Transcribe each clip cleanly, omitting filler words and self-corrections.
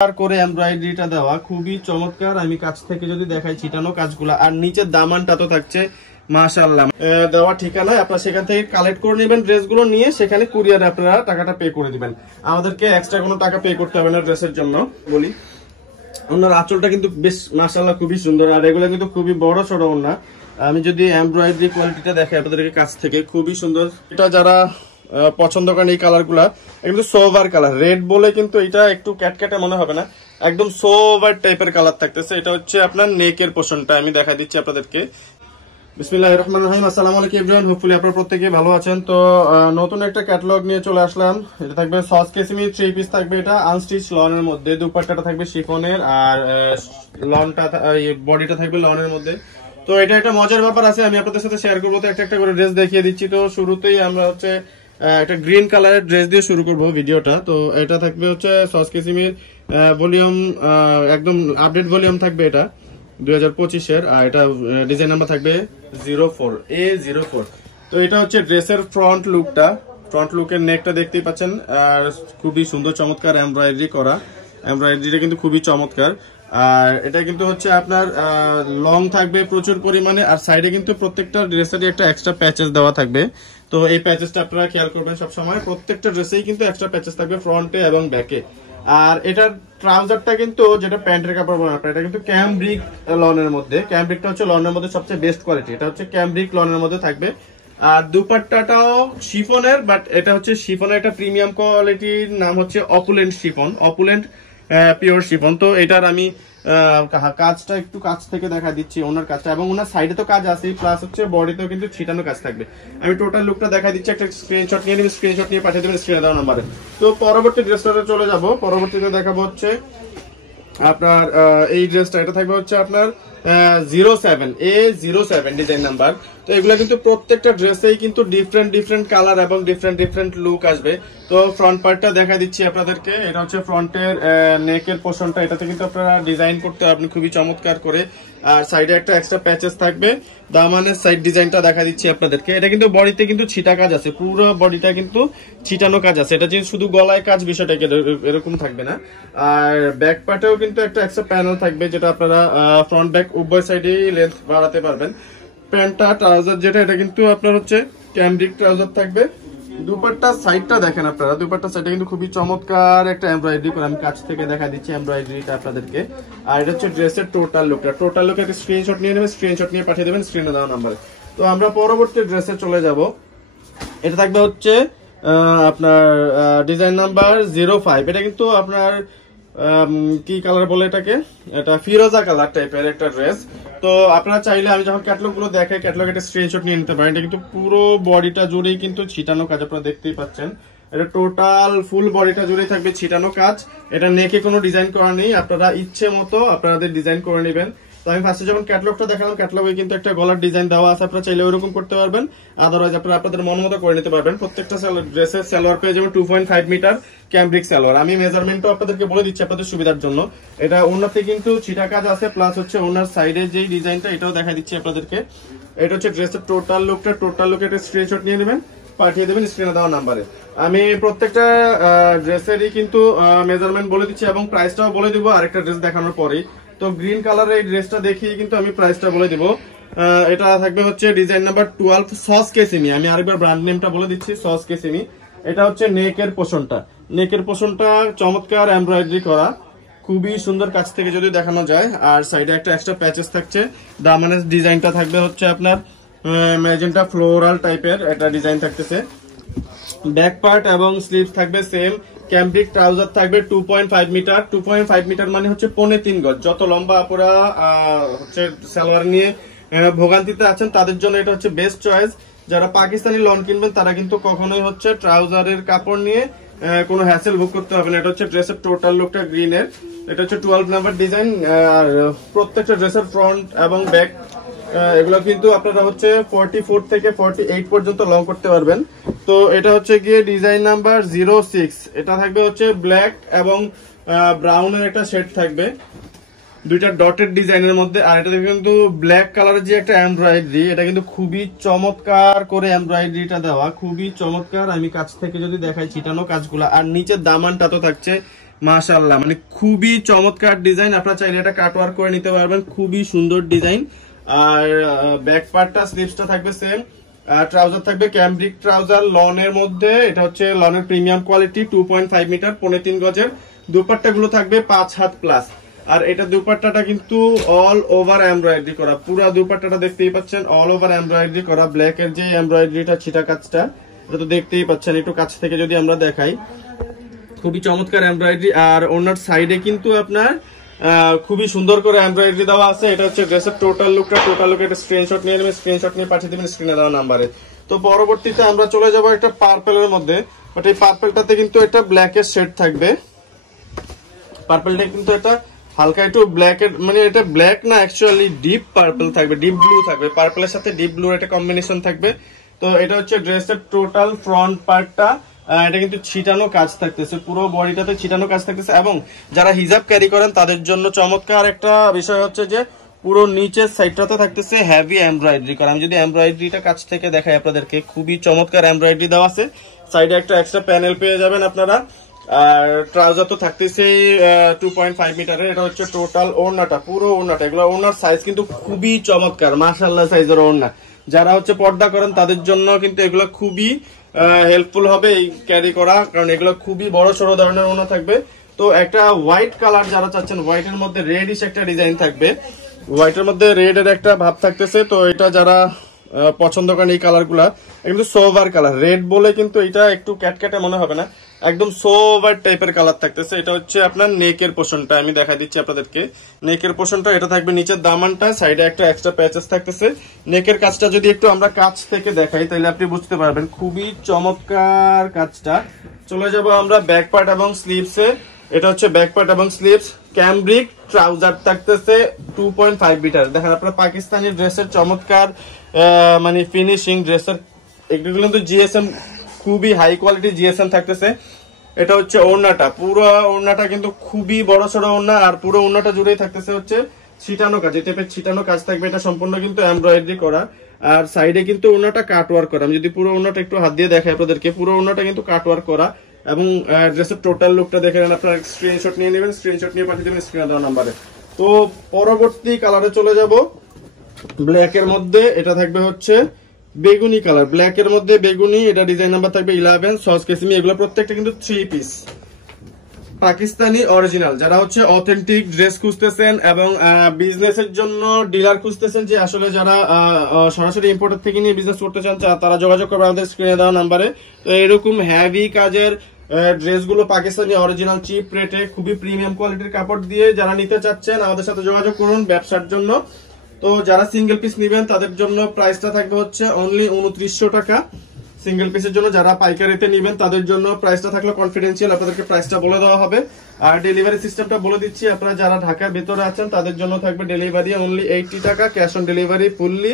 করে এমব্রয়ডারিটা দেওয়া খুবই চমৎকার। আমি কাছ থেকে যদি দেখাই ছিটানো কাজগুলা, আর নিচের দামানটা তো থাকছে মাশাআল্লাহ। দেওয়া ঠিকানায় আপনারা সেখান থেকে কালেক্ট করে নেবেন ড্রেসগুলো, নিয়ে সেখানে কুরিয়ারে আপনারা টাকাটা পে করে দিবেন। আমাদেরকে এক্সট্রা কোনো টাকা পে করতে হবে না ড্রেসের জন্য। বলি ওনার আঁচলটা কিন্তু বেশ মাশাআল্লাহ খুবই সুন্দর, আর এগুলো কিন্তু খুবই বড় সড়ো ওনা। আমি যদি এমব্রয়ডারি কোয়ালিটিটা দেখাই আপনাদেরকে কাছ থেকে, খুবই সুন্দর। এটা যারা পছন্দ করেন এই কালারগুলা, কিন্তু সোভার কালার, রেড বলে কিন্তু এটা একটু ক্যাটক্যাটে মনে হবে না, একদম সোভার টাইপের কালার থাকতেছে। এটা হচ্ছে আপনার নেকের পোর্শনটা, আমি দেখা দিচ্ছি আপনাদেরকে। বিসমিল্লাহির রহমানির রহিম। আসসালামু আলাইকুম এভরিওয়ান, হোপফুলি আপনারা প্রত্যেককে ভালো আছেন। তো নতুন একটা ক্যাটালগ নিয়ে চলে আসলাম। এটা থাকবে সস কেসিমি 3 পিস থাকবে, এটা আনস্টিচ লনের মধ্যে। দুপাট্টাটা থাকবে শিফনের, আর লনটা বডিটা থাকবে লনের মধ্যে। তো এটা একটা মজার ব্যাপার আছে, আমি আপনাদের সাথে শেয়ার করবো। তো একটা একটা করে ড্রেস দেখিয়ে দিচ্ছি। তো শুরুতেই আমরা হচ্ছে একটা গ্রিন কালারের ড্রেস দিয়ে শুরু করব ভিডিওটা। তো এটা থাকবে হচ্ছে সস কেসিমির ভলিউম, একদম আপডেট ভলিউম থাকবে এটা 2025-এর, আর এটা ডিজাইন নাম্বার থাকবে 04A04। তো এটা হচ্ছে ড্রেসের ফ্রন্ট লুকটা। ফ্রন্ট লুকের নেকটা দেখতেই পাচ্ছেন, আর খুবই সুন্দর চমৎকার এমব্রয়ডারি করা। এমব্রয়ডারিটা কিন্তু খুবই চমৎকার। আর এটা কিন্তু হচ্ছে আপনার লং থাকবে প্রচুর পরিমাণে, আর সাইডে কিন্তু প্রত্যেকটা ড্রেসেরই একটা এক্সট্রা প্যাচেস দেওয়া থাকবে। তো এই প্যাচেসটা আপনারা খেয়াল করবেন সবসময়, প্রত্যেকটা ড্রেসেই কিন্তু এক্সট্রা প্যাচেস থাকবে ফ্রন্টে এবং ব্যাকে। আর এটার ট্রাউজারটা কিন্তু, যেটা প্যান্টের কাপড় বলা হয়, এটা কিন্তু ক্যামব্রিক লনের মধ্যে। ক্যামব্রিকটা হচ্ছে লনের মধ্যে সবচেয়ে বেস্ট কোয়ালিটি, এটা হচ্ছে ক্যামব্রিক লনের মধ্যে থাকবে। আর দুপাট্টাটাও শিফনের, বাট এটা হচ্ছে শিফনের একটা প্রিমিয়াম কোয়ালিটির, নাম হচ্ছে অপুলেন্ট শিফন, অপুলেন্ট পিওর শিফন। তো এটার আমি কাজটা একটু কাছ থেকে দেখা দিচ্ছি, ওনার কাজটা, এবং ওনার সাইডে তো কাজ আছে, প্লাস হচ্ছে বডিতেও কিন্তু ছিটানো কাজ থাকবে। আমি টোটাল লুকটা দেখা দিচ্ছি, একটা স্ক্রিনশট নিয়ে নেবেন, স্ক্রিনশট নিয়ে পাঠিয়ে দেবেন স্ক্রিনে দেওয়া নাম্বারে। তো পরবর্তী ড্রেসটাতে চলে যাব। পরবর্তীতে দেখাবো হচ্ছে আপনার এই ড্রেসটা, এটা থাকবে হচ্ছে আপনার 07A07 ডিজাইন নাম্বার। তো এগুলো কিন্তু প্রত্যেকটা ড্রেসেই কিন্তু ডিফারেন্ট কালার এবং ডিফারেন্ট লুক আসবে। তো ফ্রন্ট পার্টটা দেখা দিচ্ছি আপনাদেরকে। এটা হচ্ছে ফ্রন্টের নেকের পোর্শনটা, এটাতে কিন্তু আপনারা ডিজাইন করতে আপনি খুবই চমৎকার করে। আর সাইডে একটা এক্সট্রা প্যাচেস থাকবে। দামানের সাইড ডিজাইনটা দেখা দিচ্ছি আপনাদেরকে। এটা কিন্তু বডিতে কিন্তু ছিটা কাজ আছে, পুরো বডিটা কিন্তু ছিটানো কাজ আছে। এটা যে শুধু গলায় কাজ বিষয়টা এরকম থাকবে না। আর ব্যাক পার্টেও কিন্তু একটা এক্সট্রা প্যানেল থাকবে, যেটা আপনারা ফ্রন্ট ব্যাক উভয় সাইডেই লেন্থ বাড়াতে পারবেন। প্যান্টটা ট্রাউজার যেটা, এটা কিন্তু আপনার হচ্ছে ক্যামব্রিক ট্রাউজার থাকবে। দুপাট্টা সাইডটা দেখেন আপনারা, দুপাট্টা সাইডটা কিন্তু খুবই চমৎকার একটা এমব্রয়ডারি করে, আমি কাছ থেকে দেখা দিচ্ছি এমব্রয়ডারিটা আপনাদেরকে। আর এটা হচ্ছে ড্রেসের টোটাল লুকটা। টোটাল লুকের একটা স্ক্রিনশট নিয়ে নেবেন, স্ক্রিনশট নিয়ে পাঠিয়ে দেবেন স্ক্রিনে দেওয়া নাম্বারে। তো আমরা পরবর্তী ড্রেসে চলে যাব। এটা থাকবে হচ্ছে আপনার ডিজাইন নাম্বার 05। এটা কিন্তু আপনার কি কালার বলে এটাকে, এটা ফিরোজা কালার টাইপের একটা ড্রেস। তো আপনারা চাইলে, আমি যখন ক্যাটালগ গুলো দেখাই, ক্যাটালগ একটা স্ক্রিনশট নিয়ে নিতে পারেন। এটা কিন্তু পুরো বডিটা জুড়েই কিন্তু ছিটানো কাজ, আপনারা দেখতেই পাচ্ছেন। এটা টোটাল ফুল বডিটা জুড়েই থাকবে ছিটানো কাজ। এটা নেকে কোনো ডিজাইন করা নেই, আপনারা ইচ্ছে মতো আপনাদের ডিজাইন করে নেবেন। তো আমি ফার্স্টে যখন ক্যাটালগটা দেখালাম, ক্যাটালগে কিন্তু একটা গলার ডিজাইন দেওয়া আছে, আপনারা চাইলে ওইরকম করতে পারবেন। আদারওয়াইজ আপনারা আপনাদের মন মতো করে নিতে পারবেন। প্রত্যেকটা ড্রেসের সালোয়ার পেয়ে যাবেন 2.5 মিটার ক্যামব্রিক সালোয়ার। আমি মেজারমেন্টও আপনাদেরকে বলে দিচ্ছি আপনাদের সুবিধার জন্য। এটা ওনাতে কিন্তু ছিটা কাজ আছে, প্লাস হচ্ছে ওনার সাইডে যে ডিজাইনটা, এটাও দেখা দিচ্ছি আপনাদেরকে। এটা হচ্ছে ড্রেসের টোটাল লুকটা। টোটাল লুকে একটা স্ক্রিনশট নিয়ে নেবেন, পাঠিয়ে দেবেন স্ক্রিনে দেওয়া নাম্বারে। আমি প্রত্যেকটা ড্রেসেরই কিন্তু মেজারমেন্ট বলে দিচ্ছি এবং প্রাইসটাও বলে দিব আরেকটা ড্রেস দেখানোর পরেই। তো গ্রিন কালারের এই ড্রেসটা দেখিয়ে কিন্তু আমি প্রাইসটা বলে দিব। এটা থাকবে হচ্ছে ডিজাইন নাম্বার 12 সস কেসিমি। আমি আরেকবার ব্র্যান্ড নেমটা বলে দিচ্ছি, সস কেসিমি। এটা হচ্ছে নেকের পোর্শনটা। নেকের পোর্শনটা চমৎকার এমব্রয়ডারি করা, খুবই সুন্দর কাছ থেকে যদি দেখানো যায়। আর সাইডে একটা এক্সট্রা প্যাচেস থাকছে। দামানের ডিজাইনটা থাকবে হচ্ছে আপনার ম্যাজেন্টা ফ্লোরাল টাইপের একটা ডিজাইন থাকতেছে। ব্যাক পার্ট এবং স্লিভস থাকবে সেম। ক্যামব্রিক ট্রাউজার থাকবে 2.5 মিটার। 2.5 মিটার মানে হচ্ছে 3.25 গজ। যত লম্বা আপনারা হচ্ছে সালোয়ার নিয়ে ভোগান্তিতে আছেন, তাদের জন্য এটা হচ্ছে বেস্ট চয়েস। যারা পাকিস্তানি লন কিনবেন, তারা কিন্তু কখনোই হচ্ছে ট্রাউজারের কাপড় নিয়ে কোনো হ্যাসেল ভোগ করতে হবে না। এটা হচ্ছে ড্রেসের টোটাল লুকটা গ্রিনের। এটা হচ্ছে 12 নাম্বার ডিজাইন। আর প্রত্যেকটা ড্রেসের ফ্রন্ট এবং ব্যাক এগুলো কিন্তু আপনারা হচ্ছে 44 থেকে 48 পর্যন্ত লং করতে পারবেন। তো এটা হচ্ছে গিয়ে ডিজাইন নাম্বার 06। এটা থাকবে হচ্ছে ব্ল্যাক এবং ব্রাউনের একটা শেড থাকবে, দুইটা ডটেড ডিজাইনের মধ্যে। আর এটা কিন্তু ব্ল্যাক কালারের যে একটা এমব্রয়ডারি, এটা কিন্তু খুবই চমৎকার করে এমব্রয়ডারিটা দেওয়া, খুবই চমৎকার। আমি কাছ থেকে যদি দেখাই ছিটানো কাজগুলা, আর নিচের দামানটা তো থাকছে মাশাআল্লাহ, মানে খুবই চমৎকার ডিজাইন। আপনারা চাইলে এটা কাট ওয়ার্ক করে নিতে পারবেন, খুবই সুন্দর ডিজাইন। আর ব্যাক পার্টটা স্লিভসটা থাকবে সেম। ট্রাউজার থাকবে ক্যামব্রিক ট্রাউজার লনের মধ্যে, এটা হচ্ছে লনের প্রিমিয়াম কোয়ালিটি 2.5 মিটার 3.5 গজের। দুপাট্টা গুলো থাকবে 5 হাত প্লাস। আর এটা দুপাট্টাটা কিন্তু অল ওভার এমব্রয়ডারি করা, পুরো দুপাট্টাটা দেখতেই পাচ্ছেন অল ওভার এমব্রয়ডারি করা। ব্ল্যাক এর যে এমব্রয়ডারিটা ছিটা কাজটা এটা তো দেখতেই পাচ্ছেন, একটু কাছ থেকে যদি আমরা দেখাই খুবই চমৎকার এমব্রয়ডারি। আর ওনার সাইডে কিন্তু আপনার খুবই সুন্দর করে এমব্রয়ডারি দেওয়া আছে। এটা হচ্ছে ড্রেসের টোটাল লুকটা, টোটাল লুক একটা স্ক্রিনশট নিয়ে নেবেন, স্ক্রিনশট নিয়ে পাঠিয়ে দেবেন স্ক্রিনে দেওয়া নাম্বারে। তো পরবর্তীতে আমরা চলে যাব একটা পার্পেলের মধ্যে, বাট এই পার্পেলটাতে কিন্তু একটা ব্ল্যাকের শেড থাকবে। পার্পেলটা কিন্তু এটা হালকা একটু ব্ল্যাক এর, মানে এটা ব্ল্যাক না অ্যাকচুয়ালি ডিপ পার্পল থাকবে, ডিপ ব্লু থাকবে, পার্পলের সাথে ডিপ ব্লু একটা কম্বিনেশন থাকবে। তো এটা হচ্ছে ড্রেসের টোটাল ফ্রন্ট পার্টটা। এটা কিন্তু ছিটানো কাজ থাকতেছে, পুরো বডিটাতে ছিটানো কাজ থাকতেছে। এবং যারা হিজাব ক্যারি করেন তাদের জন্য চমৎকার একটা বিষয় হচ্ছে যে পুরো নিচের সাইডটাতে থাকতেছে হেভি এমব্রয়ডারি করা। আমি যদি এমব্রয়ডারিটা কাছ থেকে দেখাই আপনাদেরকে, খুবই চমৎকার এমব্রয়ডারি দেওয়া আছে। সাইডে একটা এক্সট্রা প্যানেল পেয়ে যাবেন আপনারা। আর ট্রাউজার তো থাকতেছে 2.5 মিটারের। এটা হচ্ছে টোটাল ওড়নাটা, পুরো ওড়নাটা। এগুলো ওড়নার সাইজ কিন্তু খুবই চমৎকার, মাশাআল্লাহ সাইজের ওড়না। যারা হচ্ছে পর্দা করেন তাদের জন্য কিন্তু এগুলো খুবই হেল্পফুল হবে এই ক্যারি করা, কারণ এগুলো খুবই বড় সড়ো ধরনের ওড়না থাকবে। তো একটা হোয়াইট কালার যারা চাচ্ছেন, হোয়াইটের মধ্যে রেডিশ একটা ডিজাইন থাকবে, হোয়াইটের মধ্যে রেড এর একটা ভাব থাকতেছে। তো এটা যারা পছন্দ করেন এই কালার গুলা, কিন্তু সোভার কালার, রেড বলে কিন্তু এটা একটু ক্যাটক্যাটে মনে হবে না, একদম সোভার টাইপের কালার থাকতেছে। এটা হচ্ছে আপনার নেকের পোর্শনটা, আমি দেখা দিচ্ছি আপনাদেরকে। নেকের পোর্শনটা এটা থাকবে, নিচের দামানটা, সাইডে একটা এক্সট্রা প্যাচেস থাকতেছে। নেকের কাজটা যদি একটু আমরা কাছ থেকে দেখাই তাহলে আপনি বুঝতে পারবেন খুবই চমৎকার কাজটা। চলে যাব আমরা ব্যাক পার্ট এবং স্লিভসে। এটা হচ্ছে ব্যাক পার্ট এবং স্লিভস। ক্যামব্রিক ট্রাউজার থাকতেছে 2.5 মিটার। দেখেন আপনার পাকিস্তানি ড্রেসের চমৎকার মানে ফিনিশিং ড্রেসের, এগুলো কিন্তু জিএসএম, খুবই হাই কোয়ালিটি জিএসএম থাকতেছে। এটা হচ্ছে ওড়নাটা, পুরো ওড়নাটা কিন্তু খুবই বড় সড়ো ওড়না। আর পুরো ওড়নাটা জুড়েই থাকতেছে হচ্ছে ছিটানো কাজ, এই টাইপের ছিটানো কাজ থাকবে। এটা সম্পূর্ণ কিন্তু এমব্রয়ডারি করা। আর সাইডে কিন্তু ওড়নাটা কাট ওয়ার্ক করা। আমি যদি পুরো ওড়নাটা একটু হাত দিয়ে দেখাই আপনাদেরকে, পুরো ওড়নাটা কিন্তু কাট ওয়ার্ক করা। এবং ড্রেসের টোটাল লুকটা দেখে নেন, আপনারা স্ক্রিনশট নিয়ে নেবেন, স্ক্রিনশট নিয়ে পাঠিয়ে দেবেন স্ক্রিনে দেওয়া নাম্বারে। তো পরবর্তী কালারে চলে যাব, ব্ল্যাক এর মধ্যে। এটা থাকবে হচ্ছে বেগুনি কালার, ব্ল্যাক এর মধ্যে বেগুনি। এটা ডিজাইন নাম্বার থাকবে 11 সস কেসিমি। এগুলো প্রত্যেকটা কিন্তু 3 পিস পাকিস্তানি অরিজিনাল। যারা হচ্ছে অথেন্টিক ড্রেস খুঁজতেছেন এবং বিজনেসের জন্য ডিলার খুঁজতেছেন, যে আসলে যারা সরাসরি ইম্পোর্টার থেকে নিয়ে বিজনেস করতে চান, তারা যোগাযোগ করবে আমাদের স্ক্রিনে দেওয়া নাম্বারে। তো এরকম হেভি কাজের ড্রেসগুলো পাকিস্তানি অরিজিনাল চিপ রেটে খুবই প্রিমিয়াম কোয়ালিটির কাপড় দিয়ে যারা নিতে চাচ্ছেন আমাদের সাথে যোগাযোগ করুন ব্যবসার জন্য। তো যারা সিঙ্গেল পিস নেবেন তাদের জন্য প্রাইসটা থাকবে হচ্ছে অনলি 2900 টাকা। সিঙ্গেল পিসের জন্য যারা পাইকারিতে নেবেন তাদের জন্য প্রাইসটা থাকলে কনফিডেন্সিয়াল, আপনাদেরকে প্রাইসটা বলে দেওয়া হবে। আর ডেলিভারি সিস্টেমটা বলে দিচ্ছি, আপনারা যারা ঢাকার ভেতরে আছেন তাদের জন্য থাকবে ডেলিভারি অনলি 80 টাকা, cash on delivery, fully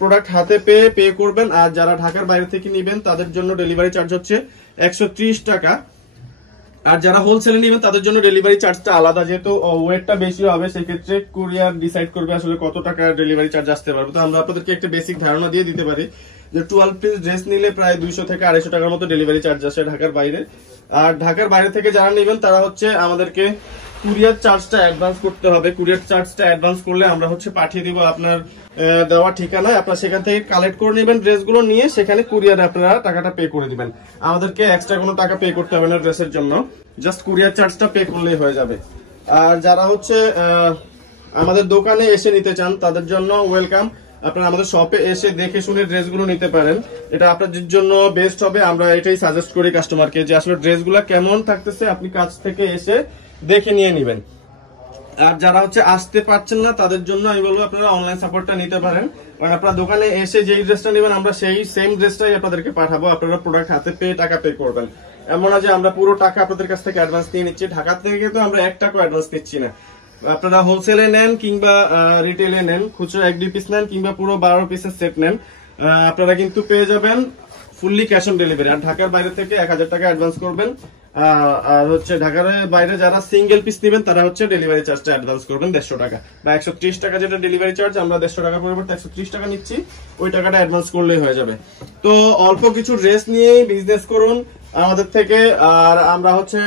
product হাতে পে করবেন। আর যারা ঢাকার বাইরে থেকে নেবেন তাদের জন্য ডেলিভারি চার্জ হচ্ছে 130 টাকা। আর যারা হোলসেলে নেবেন তাদের জন্য ডেলিভারি চার্জটা আলাদা, যেহেতু ওয়েটটা বেশি হবে সেক্ষেত্রে কুরিয়ার ডিসাইড করবে আসলে কত টাকা ডেলিভারি চার্জ আসতে পারবে। তো আমরা আপনাদেরকে একটা বেসিক ধারণা দিয়ে দিতে পারি যে 12 পিস ড্রেস নিলে প্রায় 200 থেকে 250 টাকার মতো ডেলিভারি চার্জ আসে ঢাকার বাইরে। আর ঢাকার বাইরে থেকে যারা নেবেন তারা হচ্ছে আমাদেরকে কুরিয়ার চার্জটা অ্যাডভান্স করতে হবে। কুরিয়ার চার্জটা অ্যাডভান্স করলে আমরা হচ্ছে পাঠিয়ে দিব আপনার দেওয়া ঠিকানায়। আপনারা সেখান থেকে কালেক্ট করে নেবেন ড্রেসগুলো, নিয়ে সেখানে কুরিয়ারে আপনারা টাকাটা পে করে দিবেন। আমাদেরকে এক্সট্রা কোনো টাকা পে করতে হবে না ড্রেসের জন্য, জাস্ট কুরিয়ার চার্জটা পে করলেই হয়ে যাবে। আর যারা হচ্ছে আমাদের দোকানে এসে নিতে চান তাদের জন্য ওয়েলকাম। আপনারা আমাদের শপে এসে দেখে শুনে ড্রেসগুলো নিতে পারেন, এটা আপনাদের জন্য বেস্ট হবে। আমরা এটাই সাজেস্ট করি কাস্টমারকে যে আসলে ড্রেসগুলো কেমন থাকতেছে আপনি কাছ থেকে এসে দেখে নিয়ে নেবেন। আর যারা হচ্ছে আসতে পারছেন না তাদের জন্য আমি বলবো আপনারা অনলাইন সাপোর্টটা নিতে পারেন, কারণ আপনারা দোকানে এসে যেই ড্রেসটা নেবেন আমরা সেই সেম ড্রেসটাই আপনাদেরকে পাঠাবো, আপনারা প্রোডাক্ট হাতে পেয়ে টাকা পে করবেন। এমন না যে আমরা পুরো টাকা আপনাদের কাছ থেকে অ্যাডভান্স নিয়ে নিচ্ছি, ঢাকা থেকে কিন্তু আমরা 1 টাকা অ্যাডভান্স নিচ্ছি না। আপনারা হোলসেলে নেন কিংবা রিটেলে নেন, খুচরো 1-2 পিস নেন কিংবা পুরো 12 পিসের সেট নেন, আপনারা কিন্তু পেয়ে যাবেন ফুললি ক্যাশ অন ডেলিভারি। আর ঢাকার বাইরে থেকে 1000 টাকা অ্যাডভান্স করবেন। আর হচ্ছে ঢাকার বাইরে যারা সিঙ্গেল পিস নেবেন তারা হচ্ছে ডেলিভারি চার্জটা অ্যাডভান্স করবেন 150 টাকা বা 130 টাকা, যেটা ডেলিভারি চার্জ আমরা 150 টাকা পরিবর্তে 130 টাকা নিচ্ছি, ওই টাকাটা অ্যাডভান্স করলেই হয়ে যাবে। তো অল্প কিছু ড্রেস নিয়েই বিজনেস করুন, আমাদের থেকে। আর আমরা হচ্ছে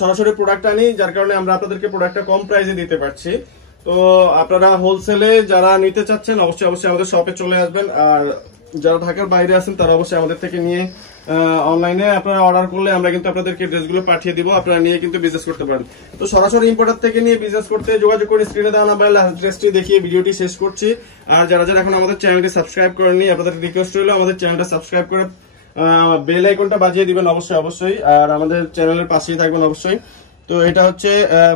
সরাসরি প্রোডাক্ট আনি, যার কারণে আমরা আপনাদেরকে প্রোডাক্টটা কম প্রাইসে দিতে পারছি। তো আপনারা হোলসেলে যারা নিতে চাচ্ছেন অবশ্যই অবশ্যই আমাদের শপে চলে আসবেন। আর যারা ঢাকার বাইরে আছেন তারা অবশ্যই আমাদের থেকে নিয়ে অনলাইনে আপনারা অর্ডার করলে আমরা কিন্তু আপনাদেরকে ড্রেসগুলো পাঠিয়ে দিব, আপনারা নিয়ে কিন্তু বিজনেস করতে পারেন। তো সরাসরি ইম্পোর্টার থেকে নিয়ে বিজনেস করতে যোগাযোগ করে স্ক্রিনে দেওয়া নাম্বারে ড্রেসটি দেখিয়ে ভিডিওটি শেষ করছি। আর যারা যারা এখন আমাদের চ্যানেলটি সাবস্ক্রাইব করেননি, আপনাদের রিকোয়েস্ট রইল আমাদের চ্যানেলটা সাবস্ক্রাইব করে বেল আইকনটা বাজিয়ে দিবেন অবশ্যই অবশ্যই, আর আমাদের চ্যানেলের পাশেই থাকবেন অবশ্যই। তো এটা হচ্ছে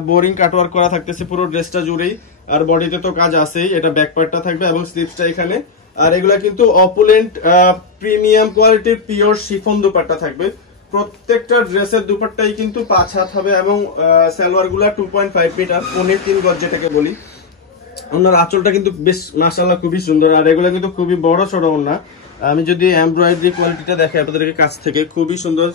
বোরিং কাটওয়ার্ক করা থাকতেছে পুরো ড্রেসটা জুড়েই, আর বডিতে তো কাজ আছেই। এটা ব্যাক পার্টটা থাকবে এবং স্লিভসটা এখানে। আর এগুলা কিন্তু অপুলেন্ট প্রিমিয়াম কোয়ালিটির পিওর শিফন দুপাট্টা থাকবে। প্রত্যেকটা ড্রেসের দুপাট্টাই কিন্তু 5 হাত হবে এবং সালোয়ার গুলা 2.5 মিটার 3 গজ যেটাকে বলি। ওনার আঁচলটা কিন্তু বেশ মাশাআল্লাহ খুবই সুন্দর, আর এগুলো কিন্তু খুবই বড় ছোট ওনা। আমি যদি এমব্রয়ডারি কোয়ালিটিটা দেখাই আপনাদেরকে কাছ থেকে, খুবই সুন্দর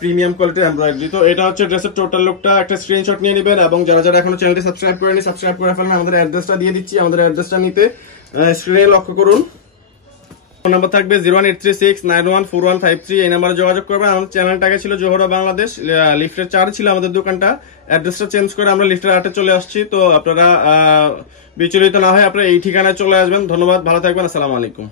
প্রিমিয়াম কোয়ালিটির এমব্রয়ডারি। তো এটা হচ্ছে ড্রেসের টোটাল লুকটা। একটা স্ক্রিনশট নিয়ে নেবেন এবং যারা যারা এখনো চ্যানেলটি সাবস্ক্রাইব করেনি সাবস্ক্রাইব করে ফেলেন। আমাদের অ্যাড্রেসটা দিয়ে দিচ্ছি, আমাদের অ্যাড্রেসটা নিতে স্ক্রিনে লক্ষ্য করুন। ফোন নাম্বার থাকবে 01836914153। এই নাম্বারে যোগাযোগ করবেন। আমাদের চ্যানেলটাকে ছিল জোহরা বাংলাদেশ, লিফটের 4 ছিল আমাদের দোকানটা। অ্যাড্রেসটা চেঞ্জ করে আমরা লিফটের 8-এ চলে আসছি। তো আপনারা বিচলিত না হয় আপনারা এই ঠিকানায় চলে আসবেন। ধন্যবাদ, ভালো থাকবেন, আসসালামু আলাইকুম।